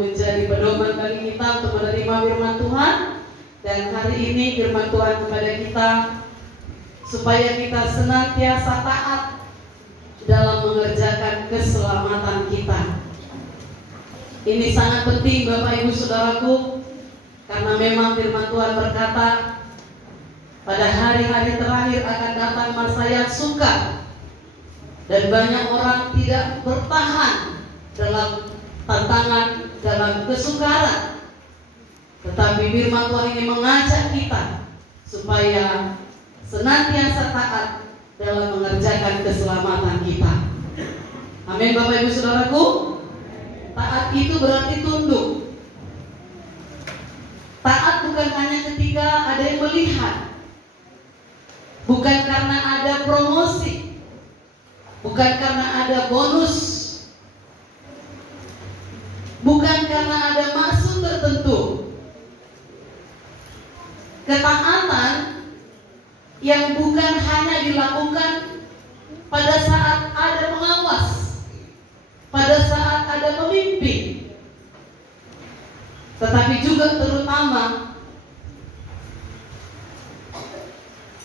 menjadi pedoman bagi kita untuk menerima firman Tuhan. Dan hari ini firman Tuhan kepada kita supaya kita senantiasa taat dalam mengerjakan keselamatan kita. Ini sangat penting Bapak Ibu Saudaraku, karena memang firman Tuhan berkata pada hari-hari terakhir akan datang masa yang sukar, dan banyak orang tidak bertahan dalam tantangan, dalam kesukaran. Tetapi firman Tuhan ini mengajak kita supaya senantiasa taat dalam mengerjakan keselamatan kita. Amin Bapak Ibu Saudaraku. Taat itu berarti tunduk. Taat bukan hanya ketika ada yang melihat, bukan karena ada promosi, bukan karena ada bonus, bukan karena ada maksud tertentu. Ketaatan yang bukan hanya dilakukan pada saat ada pengawas, pada saat ada pemimpin, tetapi juga terutama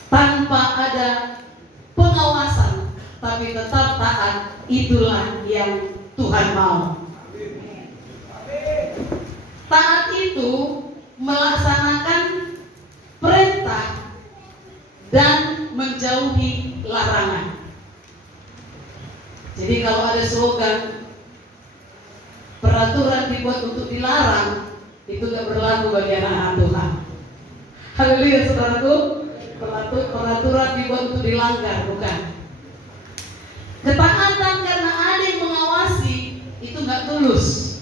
tanpa ada pengawasan, tapi tetap taat. Itulah yang Tuhan mau. Taat itu melaksanakan perintah dan menjauhi larangan. Jadi kalau ada slogan peraturan dibuat untuk dilarang, itu gak berlaku bagi anak-anak Tuhan. Haleluya saudaraku. Peraturan dibuat untuk dilanggar, bukan. Ketaatan karena ada yang mengawasi, itu gak tulus.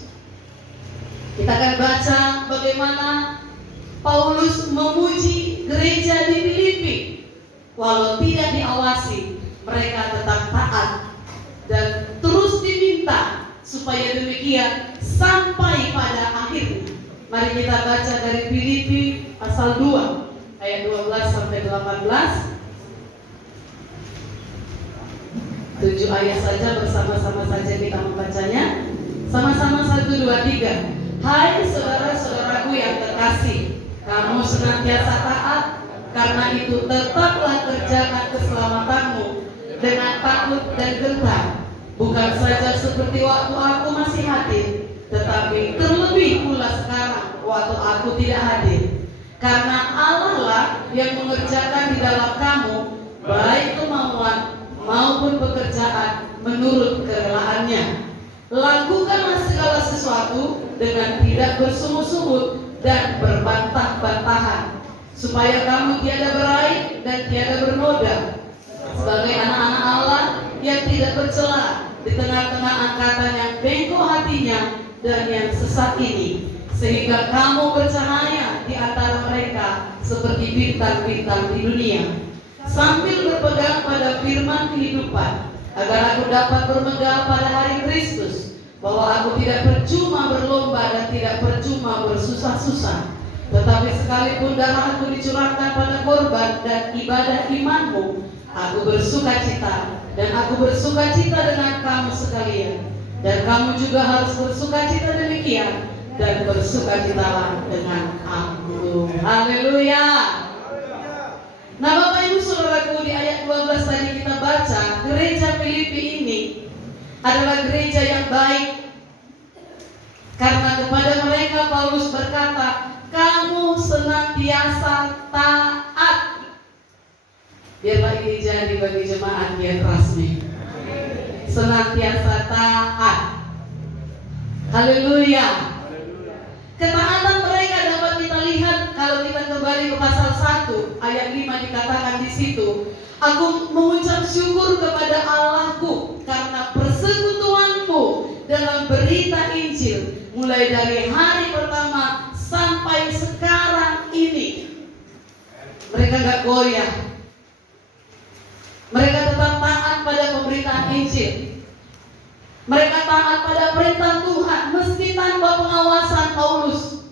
Kita akan baca bagaimana Paulus memuji gereja di Filipi. Walau tidak diawasi, mereka tetap taat dan terus diminta supaya demikian sampai pada akhirnya. Mari kita baca dari Filipi pasal 2 ayat 12 sampai 18. 7 ayat saja, bersama-sama saja kita membacanya. Sama-sama 1, 2, 3. Hai saudara-saudaraku yang terkasih, kamu senantiasa taat, karena itu tetaplah kerjakan keselamatanmu dengan takut dan gentar. Bukan saja seperti waktu aku masih hadir, tetapi terlebih pula sekarang waktu aku tidak hadir. Karena Allah lah yang mengerjakan di dalam kamu baik kemauan maupun pekerjaan menurut kerelaannya. Lakukanlah segala sesuatu dengan tidak bersungut-sungut dan berbantah-bantahan, supaya kamu tiada beraib dan tiada bernoda, sebagai anak-anak Allah yang tidak bercela di tengah-tengah angkatan yang bengkok hatinya dan yang sesat ini, sehingga kamu bercahaya di antara mereka seperti bintang-bintang di dunia, sambil berpegang pada firman kehidupan, agar aku dapat bermegah pada hari Kristus, bahwa aku tidak percuma berlomba dan tidak percuma bersusah-susah, tetapi sekalipun darahku dicurahkan pada korban dan ibadah imanmu, aku bersuka cita, dan aku bersuka cita dengan kamu sekalian, dan kamu juga harus bersuka cita demikian, dan bersuka citalah dengan aku. Haleluya. Nah Bapak Ibu Saudaraku, di ayat 12 tadi kita baca, gereja Filipi ini adalah gereja yang baik, karena kepada mereka Paulus berkata, kamu senantiasa taat. Biarlah ini jadi bagi jemaat yang resmi, senantiasa taat. Haleluya. Ketaatan mereka dapat kita lihat kalau kita kembali ke pasal 1 ayat 5, dikatakan di situ, aku mengucap syukur kepada Allahku karena persekutuanmu dalam berita Injil, mulai dari hari pertama sampai sekarang ini. Mereka gak goyah, mereka tetap taat pada pemberitaan Injil. Mereka taat pada perintah Tuhan meski tanpa pengawasan Paulus.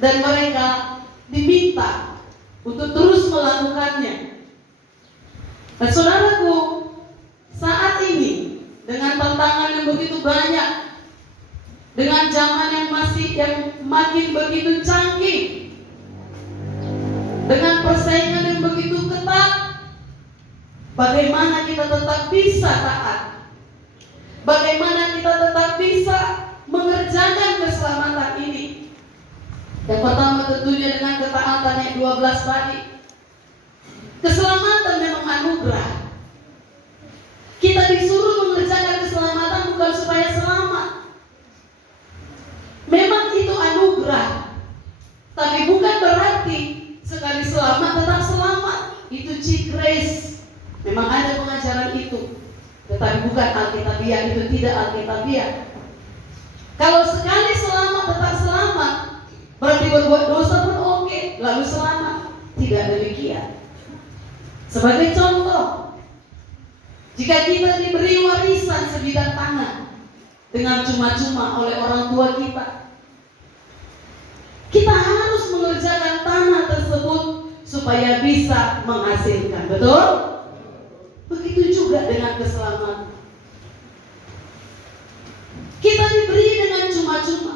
Dan mereka diminta untuk terus melakukannya. Dan saudaraku, saat ini dengan tantangan yang begitu banyak, dengan zaman yang makin begitu canggih, dengan persaingan yang begitu ketat, bagaimana kita tetap bisa taat? Bagaimana kita tetap bisa mengerjakan keselamatan ini? Yang pertama tentunya dengan ketaatan yang 12 tadi. Keselamatan memang anugerah. Kita disuruh mengerjakan keselamatan bukan supaya selamat. Memang itu anugerah, tapi bukan berarti sekali selamat tetap selamat. Itu cheat grace. Memang ada pengajaran itu, tetapi bukan alkitabiah, itu tidak alkitabiah. Kalau sekali selamat tetap selamat, berarti berbuat dosa pun oke, lalu selamat. Tidak demikian. Sebagai contoh, jika kita diberi warisan sebidang tanah dengan cuma-cuma oleh orang tua kita, kita harus mengerjakan tanah tersebut supaya bisa menghasilkan. Betul? Begitu juga dengan keselamatan. Kita diberi dengan cuma-cuma.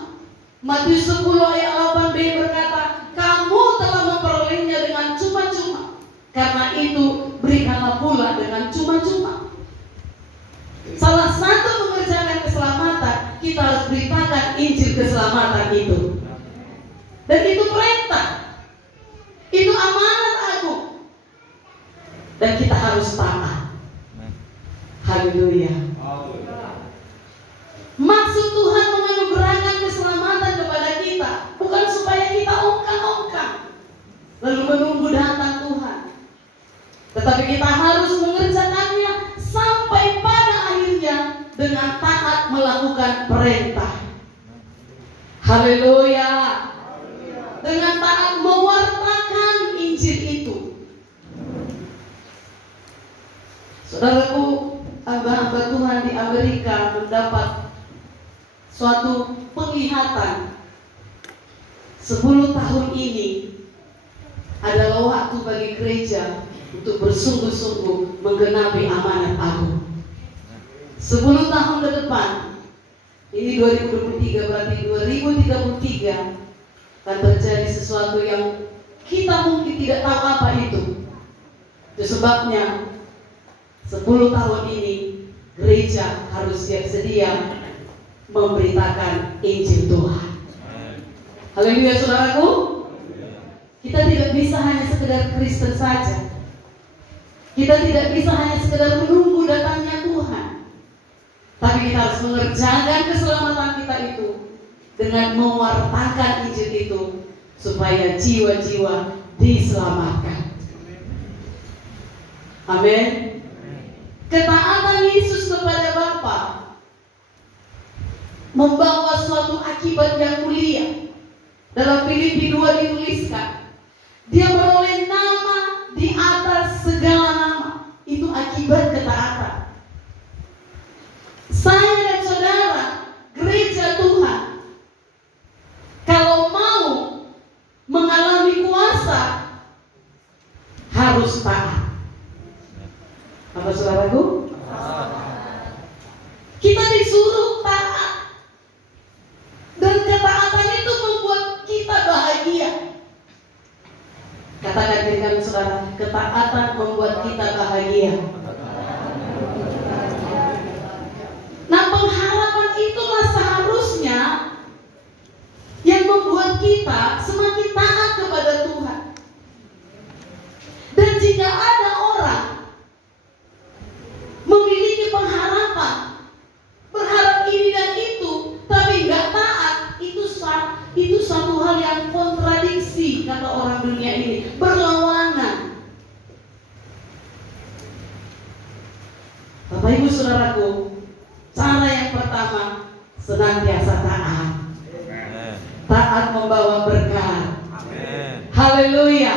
Matius 10 ayat 8b berkata, kamu telah memperolehnya dengan cuma-cuma. Karena itu berikanlah pula dengan cuma-cuma. Salah satu mengerjakan keselamatan, kita harus beritakan Injil keselamatan itu. Dan itu perintah. Itu amanat agung. Dan kita harus taat. Haleluya. Maksud Tuhan menganugerahkan keselamatan kepada kita bukan supaya kita ongkang-ongkang lalu menunggu datang Tuhan, tetapi kita harus mengerjakannya sampai pada akhirnya dengan taat melakukan perintah. Haleluya. Dengan taat mewartakan Injil itu. Saudaraku, hamba-hamba Tuhan di Amerika mendapat suatu penglihatan. 10 tahun ini adalah waktu bagi gereja untuk bersungguh-sungguh menggenapi amanat agung. 10 tahun ke depan, ini 2023, berarti 2033 akan terjadi sesuatu yang kita mungkin tidak tahu apa itu. Itu sebabnya 10 tahun ini gereja harus siap sedia memberitakan Injil Tuhan. Haleluya saudaraku. Kita tidak bisa hanya sekedar Kristen saja. Kita tidak bisa hanya sekedar menunggu datangnya Tuhan. Tapi kita harus mengerjakan keselamatan kita itu dengan mewartakan Injil itu supaya jiwa-jiwa diselamatkan. Amin. Ketaatan Yesus kepada Bapa membawa suatu akibat yang mulia. Dalam Filipi 2 dituliskan, dia beroleh nama di atas segala nama. Itu akibat ketaatan. Saya dan saudara, gereja Tuhan, kalau mau mengalami kuasa, harus taat. Apa saudaraku? Kita disuruh taat. Dan ketaatan itu membuat kita bahagia. Katakan dengan saudara, ketaatan membuat kita bahagia. Nah, pengharapan itulah seharusnya yang membuat kita semakin taat kepada Tuhan. Dan jika ada orang memiliki pengharapan, berharap ini dan itu, tapi nggak taat, itu satu hal yang kontradiksi, kata orang dunia ini, berlawanan. Bapak Ibu saudaraku, cara yang pertama senantiasa taat. Taat membawa berkat. Haleluya.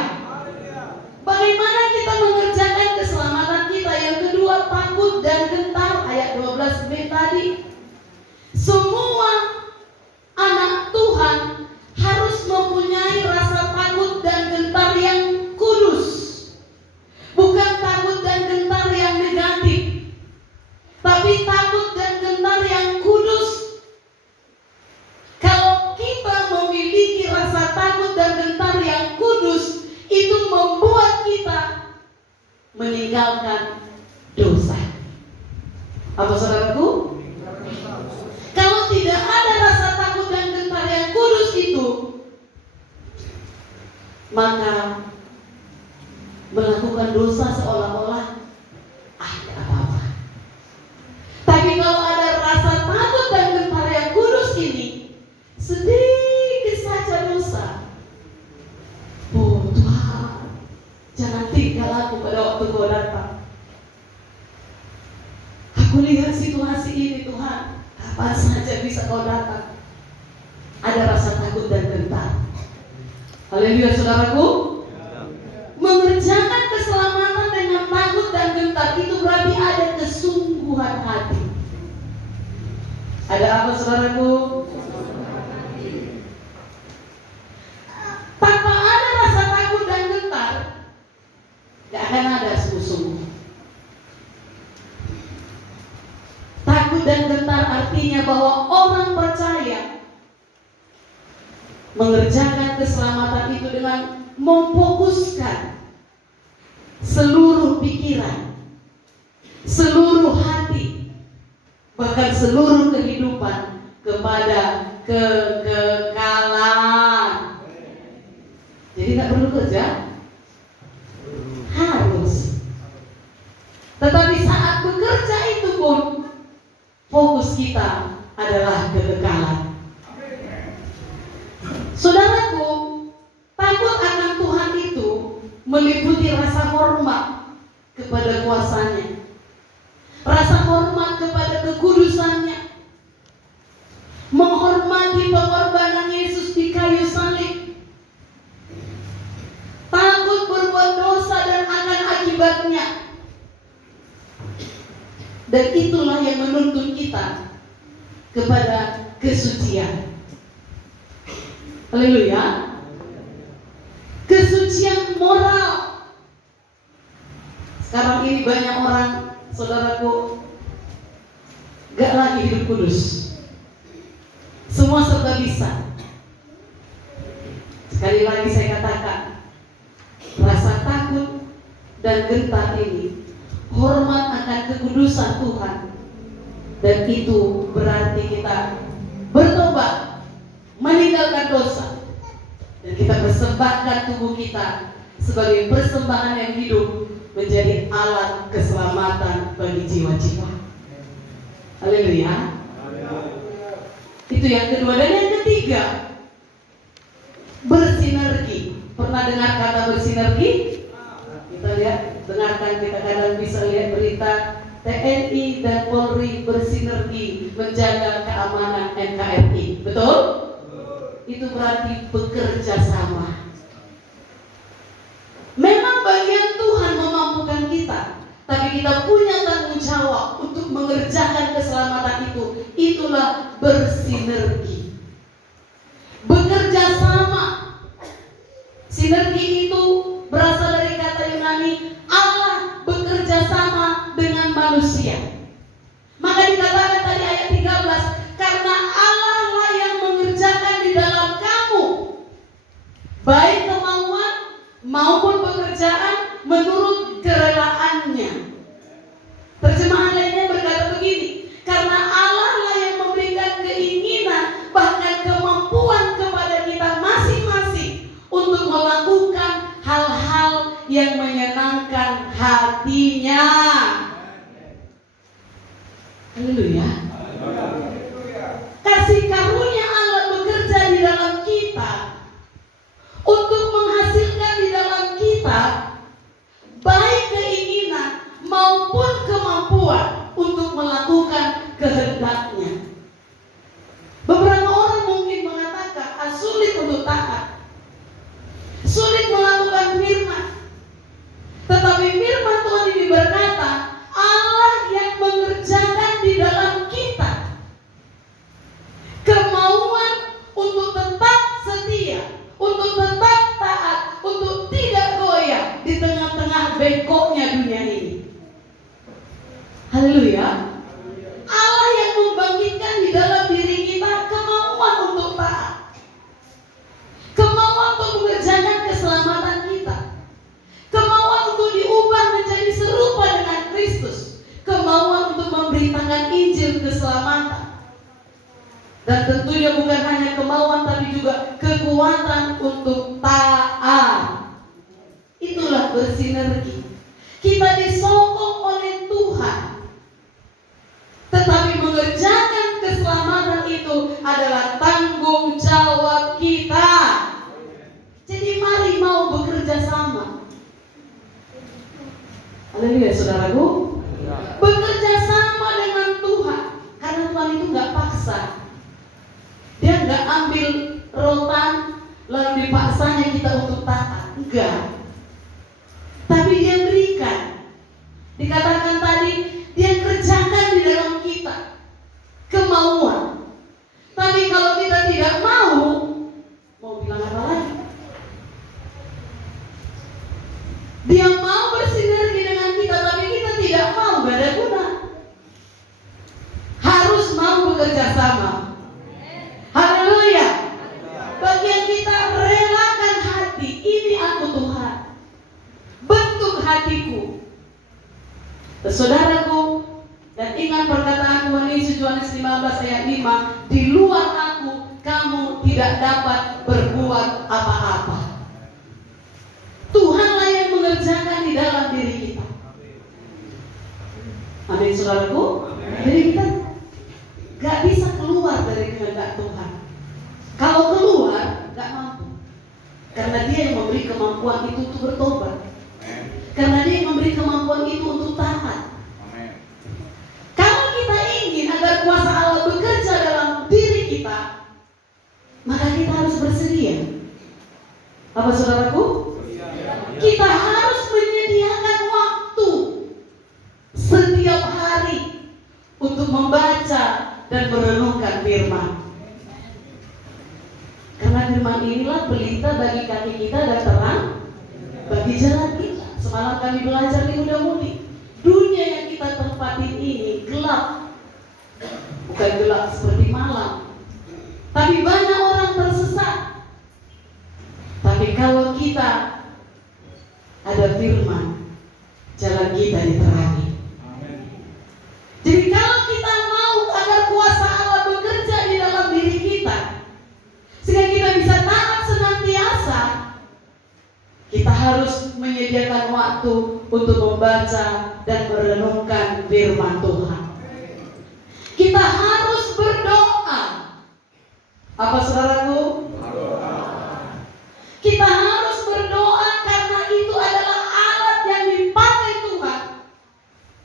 Bagaimana kita mengerjakan keselamatan kita? Yang kedua, takut dan gentar, ayat 12b tadi. Semua anak Tuhan harus mempunyai rasa takut dan gentar yang kudus. Bukan takut dan gentar yang negatif, tapi takut dan gentar yang kudus. rasa takut dan gentar yang kudus itu membuat kita meninggalkan dosa. Apa saudaraku? Kalau tidak ada rasa takut dan gentar yang kudus itu, maka melakukan dosa seolah-olah ada apa-apa. Tapi kalau ada rasa takut dan gentar yang kudus ini, sedikit saja dosa, oh Tuhan, jangan tinggal aku pada waktu Kau datang. Aku lihat situasi ini Tuhan, kapan saja bisa Kau datang. Ada rasa takut dan gentar. Haleluya saudaraku. Mengerjakan keselamatan dengan takut dan gentar itu berarti ada kesungguhan hati. Ada apa saudaraku? Tanpa ada rasa takut dan gentar, gak akan ada sungguh-sungguh. Takut dan gentar artinya bahwa orang percaya mengerjakan keselamatan itu dengan memfokuskan seluruh pikiran, seluruh hati, bahkan seluruh kehidupan kepada kekekalan. Jadi nggak perlu kerja, harus. Tetapi saat bekerja itu pun fokus kita adalah kekekalan. Saudaraku, takut akan Tuhan itu meliputi rasa hormat kepada kuasanya, rasa hormat kepada kekudusannya, menghormati pengorbanan Yesus di kayu salib, takut berbuat dosa dan akan akibatnya. Dan itulah yang menuntun kita kepada kesucian. Haleluya. Kesucian moral. Sekarang ini banyak orang, saudaraku, gak lagi hidup kudus. Semua serba bisa. Sekali lagi saya katakan, rasa takut dan gentar ini hormat akan kekudusan Tuhan. Dan itu berarti kita bertobat, meninggalkan dosa, dan kita persembahkan tubuh kita sebagai persembahan yang hidup menjadi alat keselamatan bagi jiwa-jiwa. Haleluya. Itu yang kedua. Dan yang ketiga, bersinergi. Pernah dengar kata bersinergi? Kita lihat, dengarkan, kita kadang bisa lihat berita TNI dan Polri bersinergi menjaga keamanan NKRI. Betul? Itu berarti bekerja sama. Memang bagian Tuhan memampukan kita, tapi kita punya tanggung jawab untuk mengerjakan keselamatan itu. Itulah bersinergi, bekerja sama. Sinergi itu berasal dari kata Yunani Allah bekerja sama dengan manusia. Maka dikatakan tadi ayat 13, karena Allah lah yang mengerjakan di dalam kamu baik kemauan maupun pekerjaan menurut kerelaannya. Terjemahan lainnya berkata begini, karena Allah lah yang memberikan keinginan bahkan kemampuan kepada kita masing-masing untuk melakukan hal-hal yang menyenangkan hatinya. Haleluya. Dan tentunya bukan hanya kemauan, tapi juga kekuatan untuk taat. Itulah bersinergi. Kita disokong oleh Tuhan, tetapi mengerjakan keselamatan itu adalah tanggung jawab kita. Jadi mari mau bekerja sama. Haleluya saudaraku. Bekerja sama dengan Tuhan. Karena Tuhan itu gak paksa. Dia gak ambil rotan lalu dipaksanya kita untuk taat. Enggak. Tapi dia berikan. Dikatakan tadi, dia kerjakan di dalam kita kemauan. Tapi kalau kita tidak mau bilang apa lagi? Dia mau bersinergi dengan kita, tapi kita tidak mau, gak ada guna. Harus mau bekerja sama. Haleluya. Bagian kita relakan hati. Ini aku Tuhan, bentuk hatiku. Saudaraku, dan ingat perkataan Tuhan Yesus Yohanes 15 ayat 5, di luar aku kamu tidak dapat berbuat apa-apa. Tuhanlah yang mengerjakan di dalam diri kita. Amin saudaraku. Jadi kita gak bisa keluar dari kehendak Tuhan. Kalau keluar gak mampu. Karena dia yang memberi kemampuan itu untuk bertobat. Karena dia yang memberi kemampuan itu untuk taat. Kalau kita ingin agar kuasa Allah bekerja dalam diri kita, maka kita harus bersedia. Apa saudaraku? Kita harus menyediakan waktu setiap hari untuk membaca dan merenungkan firman. Karena firman inilah pelita bagi kaki kita dan terang bagi jalan kita. Semalam kami belajar di Muda-Mudi. Dunia yang kita tempatin ini gelap. Bukan gelap seperti malam, tapi banyak orang tersesat. Tapi kalau kita ada firman, jalan kita diterangi. Jadi kalau kita mau agar kuasa Allah bekerja di dalam diri kita, sehingga kita bisa taat senantiasa, kita harus menyediakan waktu untuk membaca dan merenungkan firman Tuhan. Kita harus berdoa. Apa saudaraku? Kita harus berdoa karena itu adalah alat yang dipakai Tuhan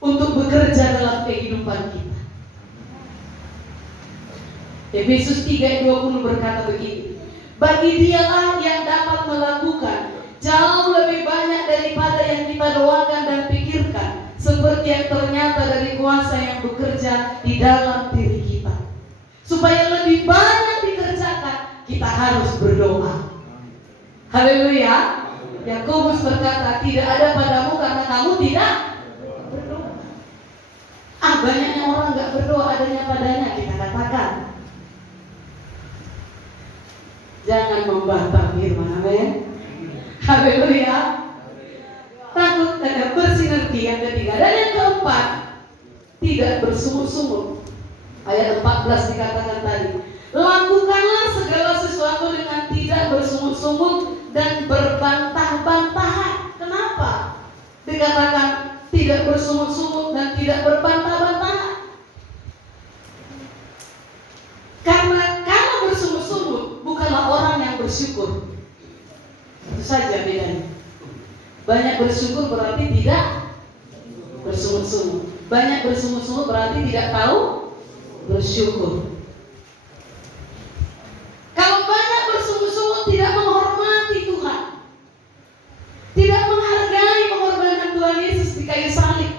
untuk bekerja dalam kehidupan kita. Efesus 3:20 berkata begini, bagi dialah yang dapat melakukan jauh lebih banyak daripada yang kita doakan dan pikirkan, seperti yang ternyata dari kuasa yang bekerja di dalam diri kita. Supaya lebih banyak dikerjakan, kita harus berdoa. Haleluya. Yakobus berkata, tidak ada padamu karena kamu tidak berdoa. Banyaknya orang gak berdoa, adanya padanya. Kita katakan, jangan membantah firman. Amin. Haleluya. Takut dan bersinergi yang ketiga. Dan yang keempat, tidak bersungut-sungut. Ayat 14 dikatakan tadi, lakukanlah segala sesuatu dengan tidak bersungut-sungut dan berbantah-bantahan. Kenapa dikatakan tidak bersungut-sungut dan tidak berbantah-bantahan? Karena kalau bersungut-sungut bukanlah orang yang bersyukur. Itu saja bedanya. Banyak bersyukur berarti tidak bersungut-sungut. Banyak bersungut-sungut berarti tidak tahu bersyukur. Kalau banyak bersungut-sungut tidak menghormati Tuhan, tidak menghargai pengorbanan Tuhan Yesus di kayu salib.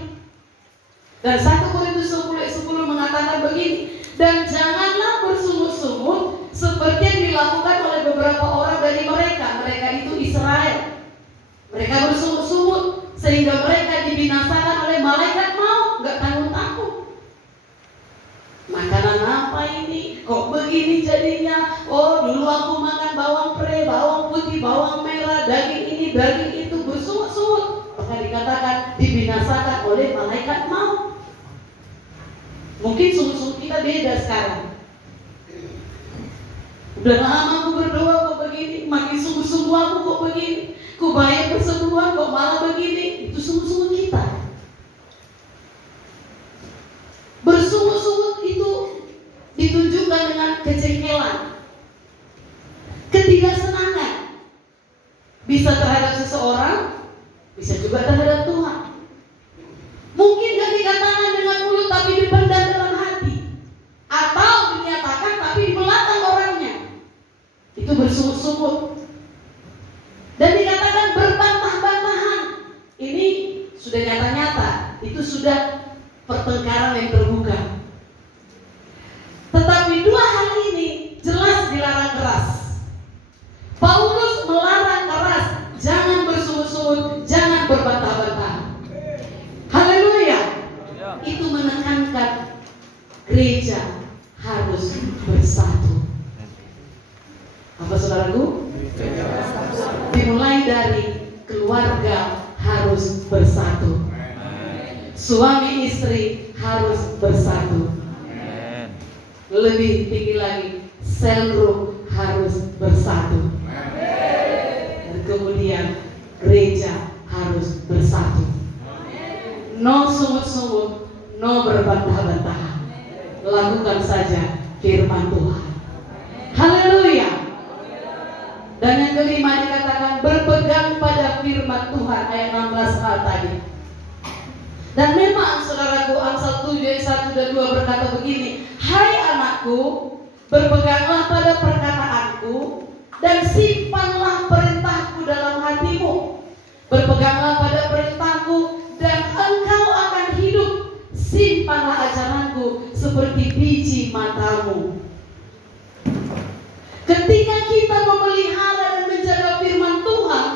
Dan 1 Korintus 10:10 mengatakan begini, dan janganlah bersungut-sungut seperti yang dilakukan oleh beberapa orang dari mereka. Mereka itu Israel. Mereka bersungut-sungut sehingga mereka dibinasakan oleh malaikat maut. Gak tanggung-tanggung. Makanan apa ini? Kok begini jadinya? Oh, dulu aku makan bawang pre, bawang putih, bawang merah, daging ini, daging itu, bersungut-sungut. Maka dikatakan dibinasakan oleh malaikat maut. Mungkin sungut-sungut kita beda sekarang. Udah lama aku berdoa kok begini, makin sungguh-sungguh aku kok begini, ku bayar persepuluhan kok malah begini. Itu sungguh-sungguh kita. Bersungut-sungut itu ditunjukkan dengan kejengkelan, ketidaksenangan, bisa terhadap seseorang, bisa juga terhadap Tuhan. Mungkin gak dikatakan dengan mulut tapi dipendam dalam hati, atau dinyatakan tapi di belakang orangnya. Itu bersungut-sungut. Dan dikatakan berbantah-bantahan. Ini sudah nyata-nyata. Itu sudah pertengkaran yang terbuka. Tetapi dua hal ini jelas dilarang keras. Paulus melarang keras, jangan bersungut-sungut, jangan berbantah-bantahan. Haleluya. Itu menekankan gereja harus bersatu. Apa saudaraku? Dimulai dari keluarga harus bersatu. Suami istri harus bersatu. Lebih tinggi lagi, sel room harus bersatu. Dan kemudian gereja harus bersatu. No sungut-sungut, no berbantah-bantahan. Lakukan saja firman Tuhan. Haleluya. Dan yang kelima dikatakan berpegang pada firman Tuhan, ayat 16a tadi. Dan memang saudaraku, Amsal 7 ayat 1 dan 2 berkata begini, hai anakku, berpeganglah pada perkataanku dan simpanlah perintahku dalam hatimu. Berpeganglah pada perintahku dan engkau akan hidup. Simpanlah ajaranku seperti biji matamu. Ketika kita memelihara dan menjaga firman Tuhan,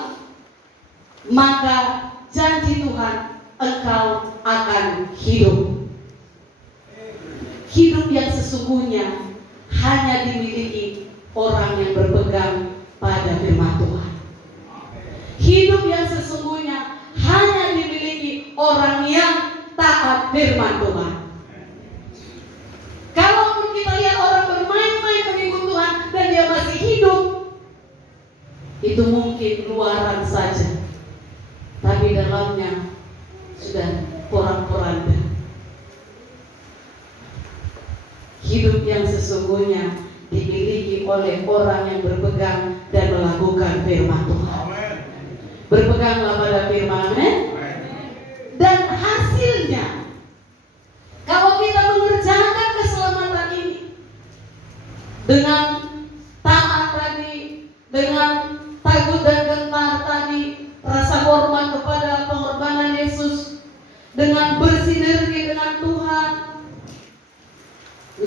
maka janji Tuhan, engkau akan hidup. Hidup yang sesungguhnya hanya dimiliki orang yang berpegang pada firman Tuhan. Hidup yang sesungguhnya hanya dimiliki orang yang taat firman Tuhan. Kalaupun kita lihat orang bermain-main mengikut Tuhan dan dia masih hidup, itu mungkin luaran saja, tapi dalamnya sudah porak-poranda. Hidup yang sesungguhnya dimiliki oleh orang yang berpegang dan melakukan firman Tuhan. Berpeganglah pada firman, dan hasilnya, kalau kita mengerjakan keselamatan ini dengan taat tadi, dengan takut dan gentar tadi, rasa hormat kepada pengorbanan Yesus, dengan bersinergi dengan Tuhan,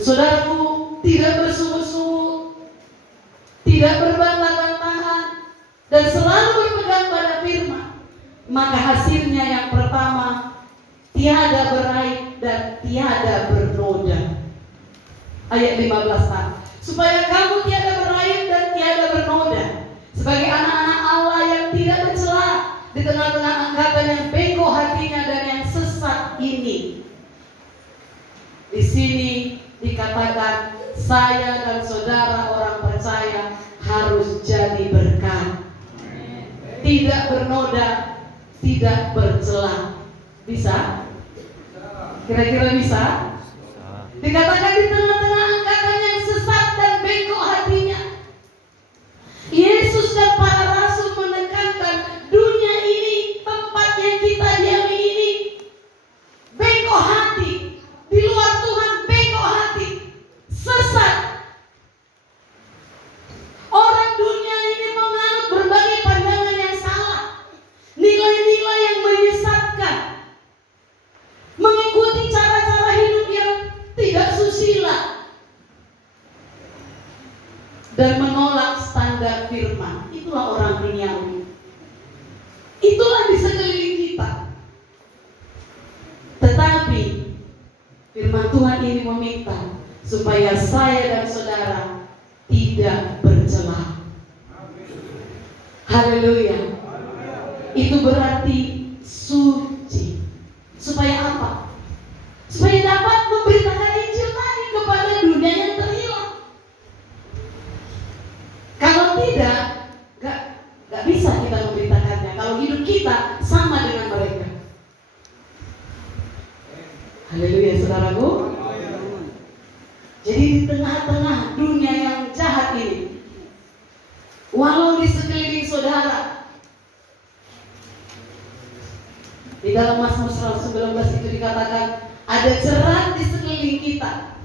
saudaraku, tidak bersungut-sungut, tidak berbantah-bantahan, dan selalu berpegang pada firman, maka hasilnya yang pertama, tiada beraib dan tiada bernoda. Ayat 15a, supaya kamu tiada beraib dan tiada bernoda, sebagai anak-anak Allah yang tidak bercela di tengah-tengah angkatan yang bengkok hatinya dan yang sesat ini. Di sini dikatakan saya dan saudara orang percaya harus jadi berkat, tidak bernoda, tidak bercela. Bisa? Kira-kira bisa? Dikatakan di tengah-tengah angkatan yang sesat dan bengkok hatinya. Yesus dan para rasul menekankan dunia ini, tempat yang kita diami ini, bengkok hati. Di luar Tuhan bengkok hati, sesat. Orang dunia ini menganut berbagai pandangan yang salah, nilai-nilai yang menyesatkan, mengikuti cara-cara hidup yang tidak susila, dan menolak standar firman. Itulah orang duniawi. Itulah di sekeliling kita. Tetapi firman Tuhan ini meminta supaya saya dan saudara tidak bercela. Haleluya. Itu berarti suci. Supaya apa? Supaya dapat memberitakan Injil tadi kepada dunia yang terhilang. Kalau tidak, gak bisa kita memberitakannya. Kalau hidup kita sama dengan mereka. Haleluya, saudaraku. Jadi di tengah-tengah dunia yang jahat ini, walau di sekeliling saudara, di dalam Mazmur 119 itu dikatakan ada jerat di sekeliling kita,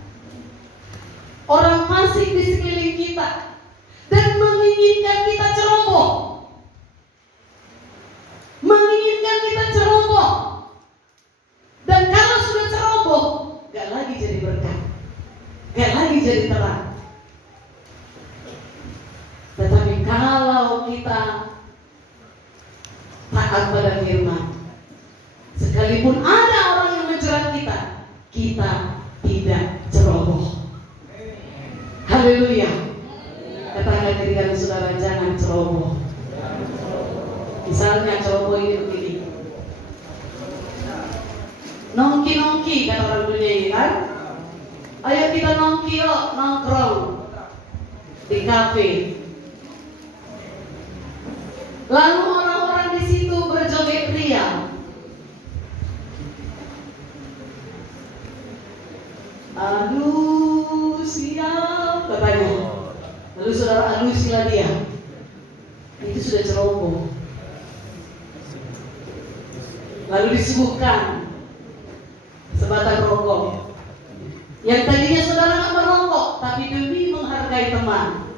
orang fasik di sekeliling kita, dan menginginkan kita ceroboh, menginginkan kita ceroboh. Dan kalau sudah ceroboh, gak lagi jadi berkat, gak lagi jadi terang. Tetapi kalau kita taat pada firman, sekalipun ada orang yang menjerat kita, kita tidak ceroboh. Haleluya. Katakan kepada saudara, jangan ceroboh. Misalnya ceroboh ini begini, nongki-nongki kata orang dunia ini kan. Ayo kita nongki yuk, nongkrong di kafe. Lalu orang-orang di situ berjoget ria. Aduh siap katanya. Lalu saudara aduh sila dia. Itu sudah ceroboh. Lalu disuguhkan sebatang rokok. Yang tadinya saudara nggak merokok, tapi demi menghargai teman,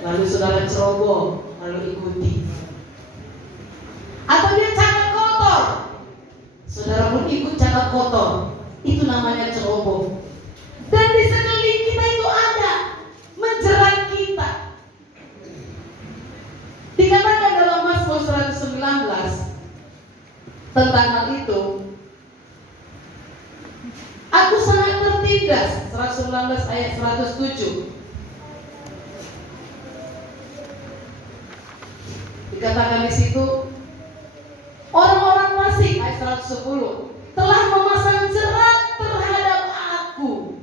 lalu saudara ceroboh, lalu ikuti. Atau dia cakap kotor, saudara pun ikut cakap kotor. Itu namanya ceroboh. Dan di sekeliling kita itu ada menjerat kita. Dikatakan dalam Mazmur 119 tentang hal itu. Aku sangat tertindas, 119 ayat 107. Dikatakan di situ, orang-orang fasik ayat 110 telah memasang jerat terhadap aku.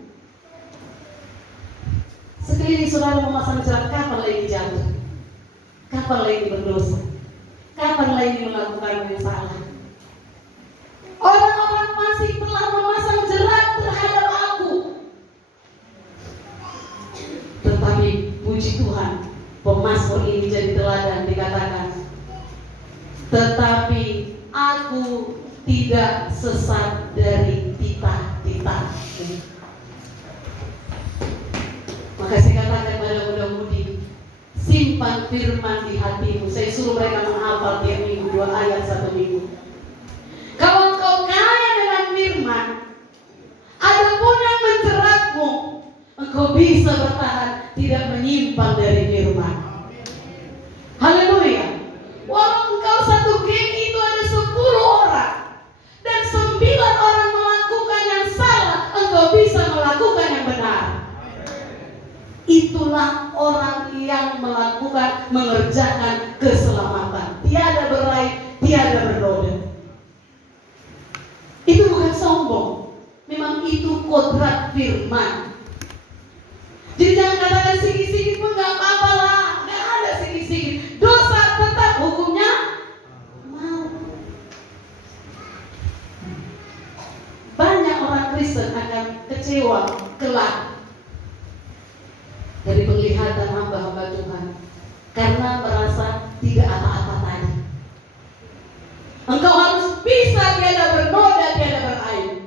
Sekeliling saudara memasang jerat, kapan lagi jatuh? Kapan lagi berdosa? Kapan lagi melakukan yang salah? Orang-orang fasik telah memasang jerat terhadap aku. Tetapi puji Tuhan, pemazmur ini jadi teladan, dikatakan, tetapi aku tidak sesat dari titah-titahmu. Maka saya katakan pada muda-mudi, simpan firman di hatimu. Saya suruh mereka menghafal tiap minggu 2 ayat 1 minggu. Kalau engkau kaya dengan firman, adapun yang menjeratmu, engkau bisa bertahan, tidak menyimpang dari firman. Haleluya. Walau engkau satu geng itu ada 10 orang dan 9 orang melakukan yang salah, engkau bisa melakukan yang benar. Itulah orang yang mengerjakan keselamatan. Tiada berai, tiada bernoda. Itu bukan sombong, memang itu kodrat firman. Jadi jangan katakan sikit-sikit pun gak apa-apa lah, gak ada sikit-sikit. Dosa tetap hukumnya mau. Banyak orang Kristen akan kecewa kelak dari penglihatan hamba-hamba Tuhan karena merasa tidak apa-apa tadi. Engkau harus bisa tiada bernoda, tiada beraib.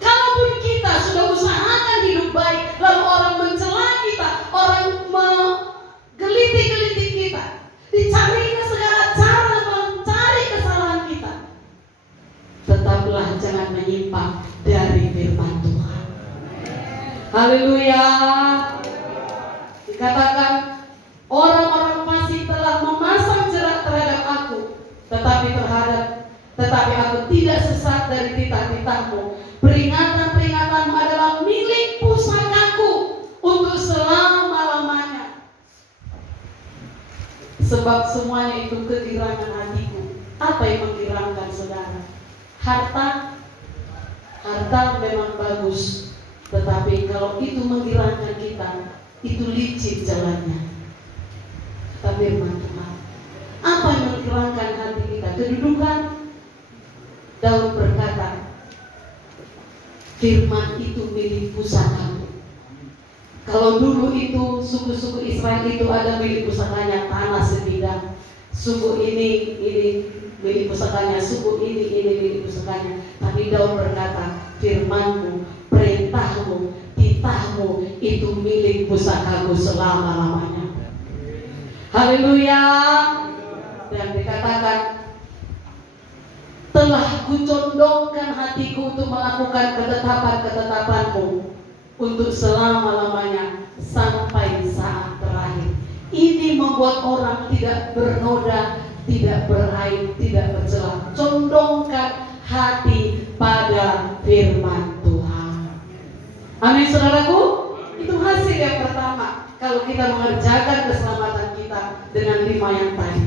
Kalaupun kita sudah usahakan hidup baik, lalu orang mencela kita, orang menggeliti-geliti kita, dicarinya segala cara mencari kesalahan kita, tetaplah jangan menyimpang dari firman Tuhan. Haleluya. Dikatakan orang-orang fasik telah memasang jerat terhadap aku, tetapi aku tidak sesat dari titah-titahmu. Peringatan-peringatanmu adalah milik pusakaku untuk selama-lamanya. Sebab semuanya itu kegirangan hatiku. Apa yang menggirangkan saudara? Harta memang bagus, tetapi kalau itu menggirangkan kita, itu licin jalannya. firman itu milik pusakamu. Kalau dulu itu suku-suku Israel itu ada milik pusakanya tanah sebidang, suku ini milik pusakanya, suku ini milik pusakanya. Tapi Daud berkata, firmanmu, perintahmu, titahmu itu milik pusakaku selama-lamanya. Haleluya. Dan dikatakan, telah kucondongkan hatiku untuk melakukan ketetapan-ketetapanmu untuk selama-lamanya sampai saat terakhir. Ini membuat orang tidak bernoda, tidak beraib, tidak bercela. Condongkan hati pada firman Tuhan. Amin, saudaraku. Itu hasil yang pertama kalau kita mengerjakan keselamatan kita dengan 5 yang tadi.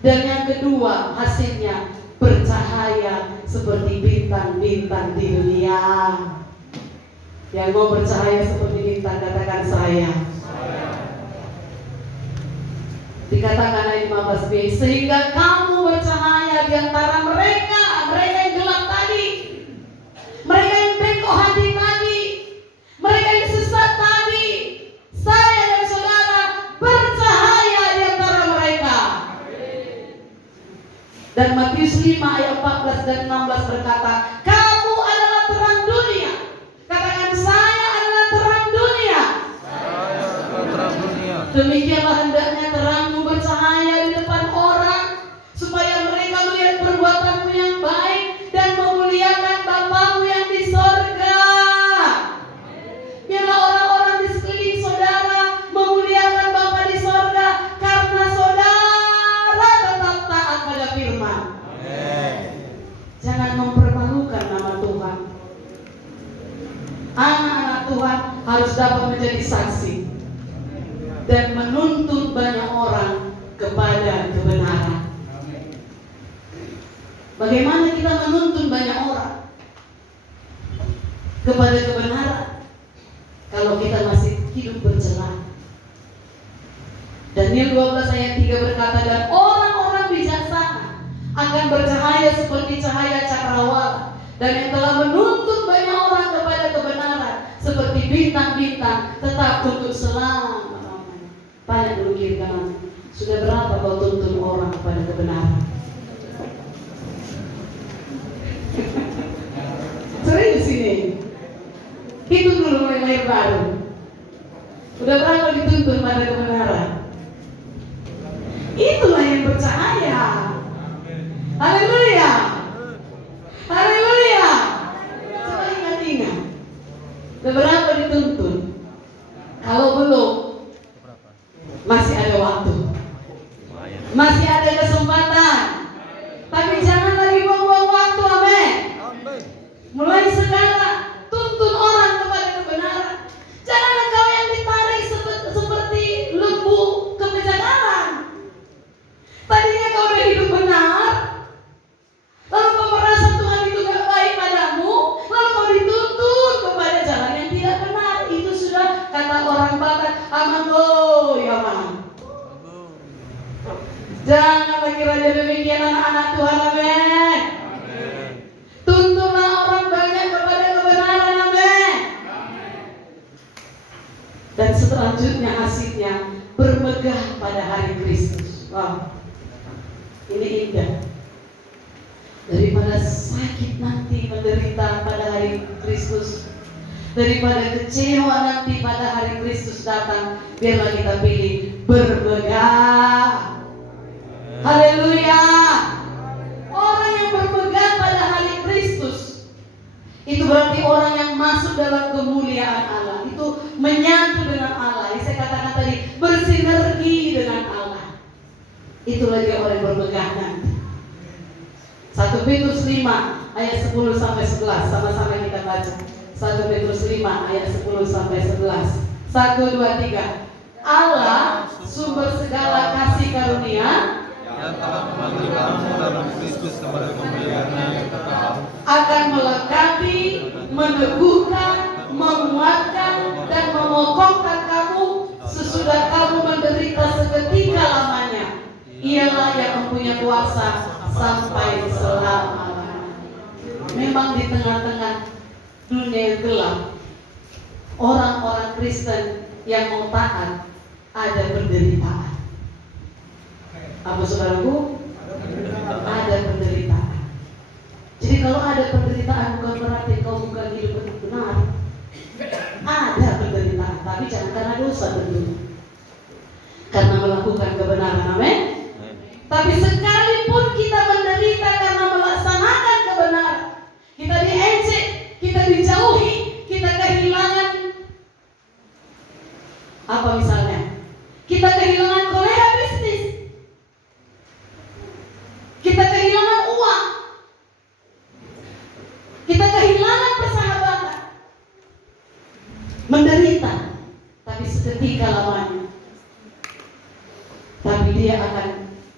Dan yang kedua, hasilnya bercahaya seperti bintang-bintang di dunia. Yang mau bercahaya seperti bintang, katakan saya. Dikatakan ayat 15b, sehingga kamu bercahaya di antara mereka yang gelap tadi, mereka yang bengkok hati tadi, mereka yang sesat tadi. Saya dan saudara bercahaya di antara mereka. Dan Matius 5 ayat 14 dan 16 berkata, kamu adalah terang dunia. Katakan, saya adalah terang dunia. Saya adalah terang dunia. Demikianlah hendaknya terangmu bercahaya di depan orang, supaya mereka melihat perbuatanmu yang baik dan memuliakan Bapamu yang di sorga. Biarlah orang-orang di sekeliling saudara memuliakan Bapa di sorga, karena saudara tetap taat pada firman. Jangan mempermalukan nama Tuhan. Anak-anak Tuhan harus dapat menjadi saksi dan menuntun banyak orang kepada kebenaran. Bagaimana kita menuntun banyak orang kepada kebenaran kalau kita masih hidup bercela? Daniel 12 ayat 3 berkata, dan orang-orang bijaksana akan bercahaya seperti cahaya cakrawala, dan yang telah menuntun banyak orang kepada kebenaran seperti bintang-bintang tetap untuk selama-lamanya. Tanya dulu kiri kanan, sudah berapa kau tuntun orang kepada kebenaran? Serius ini. Hitung dulu mulai lahir baru. Udah berapa dituntun pada kebenaran? Itulah yang percaya. Haleluya. Haleluya. Coba ingat-ingat. Udah berapa dituntun? Kalau belum, masih ada waktu, masih ada kesempatan. Tapi jangan lagi buang-buang waktu, amin. Mulai sekarang tuntun orang kepada kebenaran. Jangan engkau yang ditarik seperti lembu ke kejahatan. Tadinya kau udah hidup benar, lalu kau merasa Tuhan itu gak baik padamu, lalu kau dituntun kepada jalan yang tidak benar. Itu sudah kata orang Batak, aman loh, ya aman. Jangan lagi raja demikian anak-anak Tuhan, amin. Tuntunlah orang banyak kepada kebenaran, amin. Dan selanjutnya hasilnya bermegah pada hari Kristus. Wow, ini indah. Daripada sakit nanti menderita pada hari Kristus, daripada kecewa nanti pada hari Kristus datang, biarlah kita pilih bermegah. Haleluya. Orang yang berpegang pada hari Kristus itu berarti orang yang masuk dalam kemuliaan Allah, itu menyatu dengan Allah. Yang saya katakan tadi, bersinergi dengan Allah. Itulah dia orang yang berpegang nanti. 1 Petrus 5 ayat 10 sampai 11, sama-sama kita baca. 1 Petrus 5 ayat 10 sampai 11. 1, 2, 3. Allah sumber segala kasih karunia yang telah memanggil kamu dalam Kristus kepada kemuliaan yang kekal, akan melengkapi, meneguhkan, menguatkan, dan mengokohkan kamu sesudah kamu menderita seketika lamanya. Ialah yang mempunyai kuasa sampai selama-lamanya. Memang di tengah-tengah dunia yang gelap, orang-orang Kristen yang mau taat ada penderitaan. Apa saudaraku? Ada penderitaan. Jadi kalau ada penderitaan bukan berarti kau bukan hidup benar. Ada penderitaan, tapi jangan karena dosa tentu. Karena melakukan kebenaran, amin. Tapi sekalipun kita menderita karena melaksanakan kebenaran, kita diejek, kita dijauhi, kita kehilangan apa misalnya? Kita kehilangan kolega bisnis, kita kehilangan uang, kita kehilangan persahabatan, menderita, tapi seketika lamanya. Tapi dia akan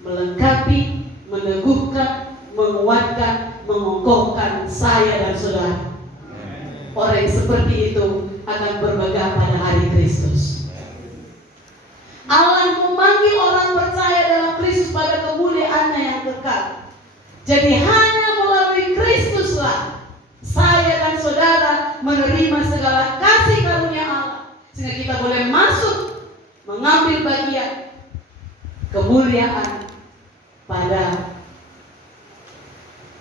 melengkapi, meneguhkan, menguatkan, mengokohkan saya dan saudara. Orang yang seperti itu akan bermegah pada hari Kristus. Allah memanggil orang percaya dalam Kristus pada kemuliaannya yang kekal. Jadi hanya melalui Kristuslah saya dan saudara menerima segala kasih karunia Allah, sehingga kita boleh masuk mengambil bagian kemuliaan pada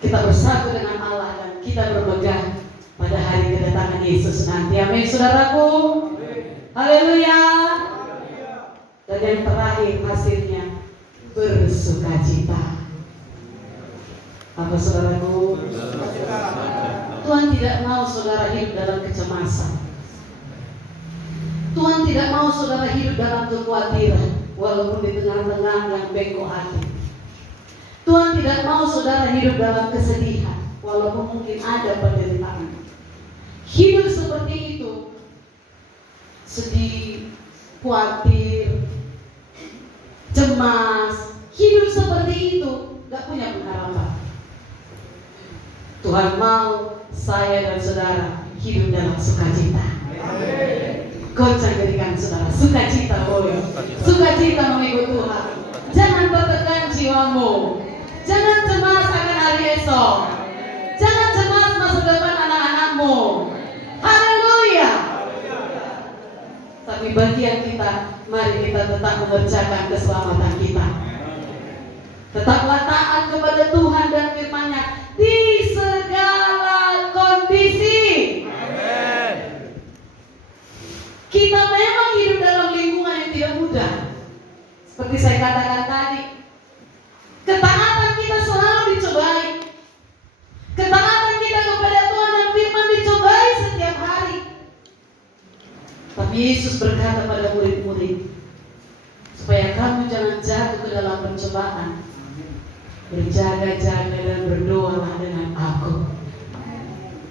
kita bersatu dengan Allah dan kita bermegah pada hari kedatangan Yesus nanti. Amin, saudaraku. Haleluya. Dan yang terakhir hasilnya bersukacita. Apa saudaraku? Tuhan tidak mau saudara hidup dalam kecemasan. Tuhan tidak mau saudara hidup dalam kekhawatiran, walaupun di tengah-tengah yang bengkok hati. Tuhan tidak mau saudara hidup dalam kesedihan, walaupun mungkin ada penderitaan. Hidup seperti itu, sedih, khawatir, cemas, hidup seperti itu gak punya pengharapan. Tuhan mau saya dan saudara hidup dalam sukacita. Goncang jadikan saudara, sukacita boleh, sukacita mengikut Tuhan. Jangan bertekan jiwamu, jangan cemas akan hari esok, jangan cemas masa depan anak-anakmu. Haleluya. Tapi bagian kita, mari kita tetap mengerjakan keselamatan kita. Tetaplah taat kepada Tuhan dan firman-Nya di segala kondisi. Amin. Kita memang hidup dalam lingkungan yang tidak mudah. Seperti saya katakan tadi, ketaatan kita selalu dicobai. Ketaatan kita kepada Tuhan dan firman dicobai setiap hari. Tapi Yesus berkata pada murid-murid, supaya kamu jangan jatuh ke dalam pencobaan, berjaga-jaga dan berdoalah dengan aku.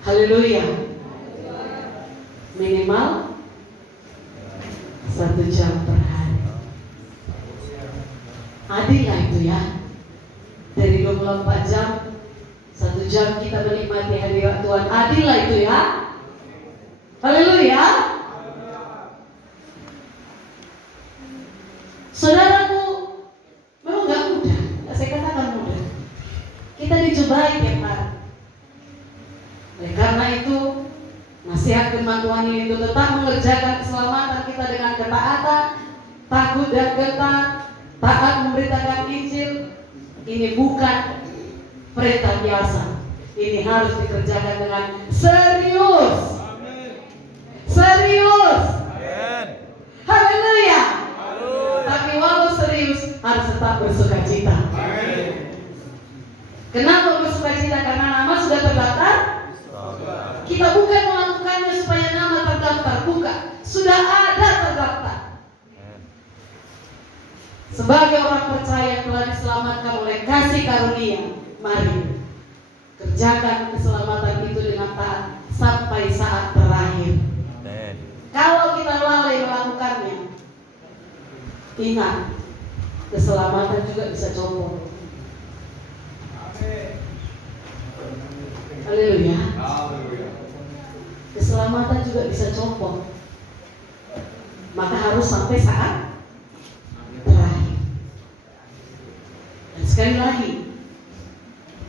Haleluya. Minimal 1 jam per hari. Adil lah itu ya. Dari 24 jam 1 jam kita menikmati hadirat Tuhan. Adil lah itu ya. Haleluya. Saudaraku, memang gak mudah. Saya katakan mudah. Kita dicobai tiap hari. Oleh karena itu, nasihat firman Tuhan ini itu tetap mengerjakan keselamatan kita dengan ketaatan, takut dan gentar, taat memberitakan Injil. Ini bukan perintah biasa. Ini harus dikerjakan dengan serius. Serius. Haleluya. Tapi walau serius, harus tetap bersukacita. Kenapa bersukacita? Karena nama sudah terdaftar. Kita bukan melakukannya supaya nama terdaftar, bukan. Sudah ada terdaftar. Sebagai orang percaya telah diselamatkan oleh kasih karunia, mari kerjakan keselamatan itu dengan taat sampai saat terakhir. Kalau kita lalai melakukannya, ingat, keselamatan juga bisa copot. Haleluya. Keselamatan juga bisa copot. Maka harus sampai saat terakhir. Dan sekali lagi,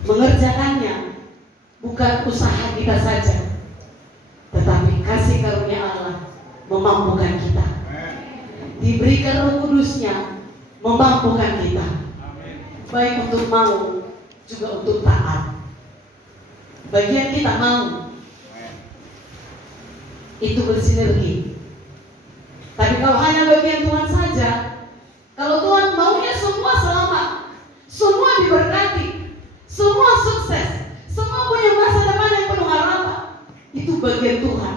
mengerjakannya bukan usaha kita saja, memampukan kita. Diberikan Roh Kudusnya memampukan kita. Baik untuk mau juga untuk taat. Bagian kita mau itu bersinergi. Tapi kalau hanya bagian Tuhan saja, kalau Tuhan maunya semua selamat, semua diberkati, semua sukses, semua punya masa depan yang penuh harapan, itu bagian Tuhan.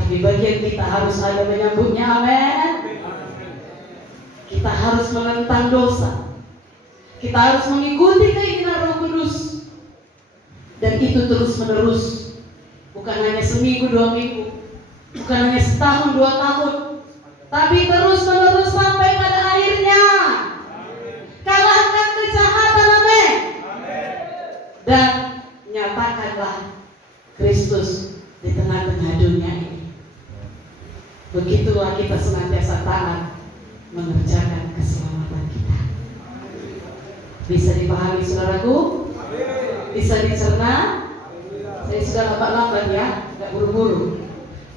Tapi bagian kita harus ada menyambutnya, amin. Kita harus menentang dosa. Kita harus mengikuti keinginan Roh Kudus. Dan itu terus menerus. Bukan hanya seminggu, 2 minggu. Bukan hanya setahun, 2 tahun. Tapi terus menerus sampai pada akhirnya. Kalahkan kejahatan, amin. Dan nyatakanlah Kristus di tengah-tengah dunia ini. Begitulah kita senantiasa taat mengerjakan keselamatan kita. Bisa dipahami saudaraku? Bisa dicerna? Saya sudah lambat-lambat ya, nggak buru-buru.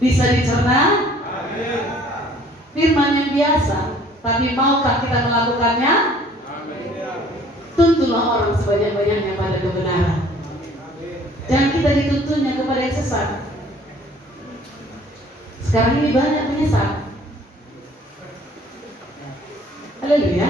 Bisa dicerna? Firman yang biasa, tapi maukah kita melakukannya? Tuntunlah orang sebanyak-banyaknya pada kebenaran. Jangan kita dituntunnya kepada yang sesat. Sekarang ini banyak penyesat. Haleluya.